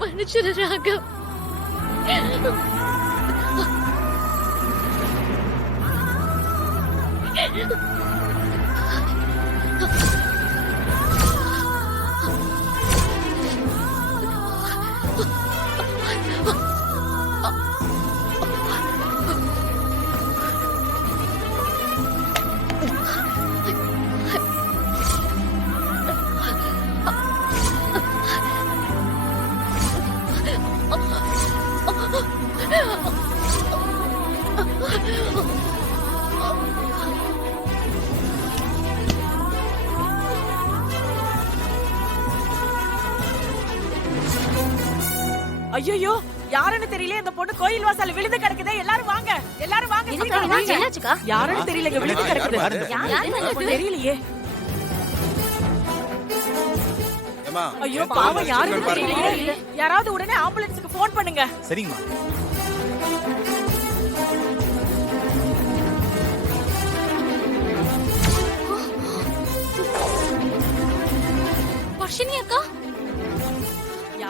மன்னிச்சிரு ராகவ். ஐயோ, யாருன்னு தெரியல, இந்த பொண்ணு கோயில் வாசல்ல விழுந்து கிடக்குதே. எல்லாரும் வாங்க, எல்லாரும் வாங்க. என்னாச்சுக்கா? யாருன்னு தெரியல, இங்க விழுந்து கிடக்குது. தெரியலையே. ஐயோ பாவம், யாருன்னு தெரியலையே. யாராவது உடனே ஆம்புலன்ஸ்க்கு போன் பண்ணுங்க. சரிங்கம்மா. வர்ஷினி அக்கா.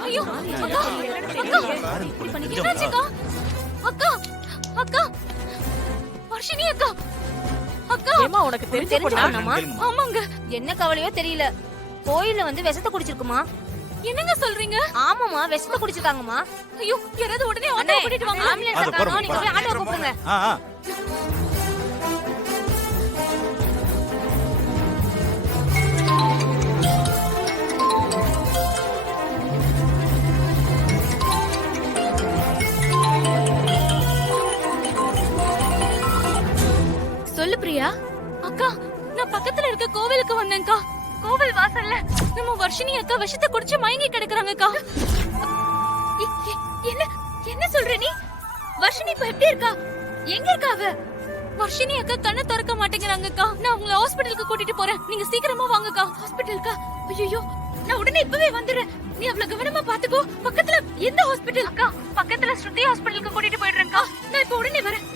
ஐயோ அக்கா, என்னாச்சுக்கா? அக்கா, அக்கா, வர்ஷினி அக்கா. அக்கா, ஏமா உனக்கு தெரிஞ்ச பொண்ணா? ஆமாங்க. என்ன கவலையோ தெரியல, கோயில்ல வந்து விஷத்தை குடிச்சிருக்குமா. என்னங்க சொல்றீங்க? ஆமாமா, விஷத்தை குடிச்சிருக்காங்கம்மா. ஐயோ, யாராவது உடனே ஆட்டோ கூட்டிட்டு வாங்க. ஆம்புலன்ஸ் இருக்காங்க, நீங்க போய் ஆட்டோ கூப்பிடுங்க. சொல்லு பிரியா. அக்கா, நான் பக்கத்துல இருக்க கோவிலுக்கு வந்தேன்க்கா. கோவில் வாசல்ல நம்ம வர்ஷினி அக்கா விஷத்தை குடிச்சு மயங்கி கிடக்குறாங்கக்கா. என்ன என்ன சொல்ற நீ? வர்ஷினி இப்ப எப்படி இருக்கா? எங்க இருக்கா அவ? வர்ஷினி அக்கா கண்ணை திறக்க மாட்டேங்கிறாங்கக்கா. நான் உங்களை ஹாஸ்பிடலுக்கு கூட்டிட்டு போறேன், நீங்க சீக்கிரமா வாங்கக்கா. ஹாஸ்பிடலுக்கா? ஐயோ, நான் உடனே இப்பவே வந்துடுறேன். நீ அவ்வளவு கவனமா பாத்துக்கோ. பக்கத்துல எந்த ஹாஸ்பிடல்? அக்கா, பக்கத்துல ஸ்ருதி ஹாஸ்பிடலுக்கு கூட்டிட்டு போயிடுறேன்க்கா. நான் இப்ப உடனே வரேன்.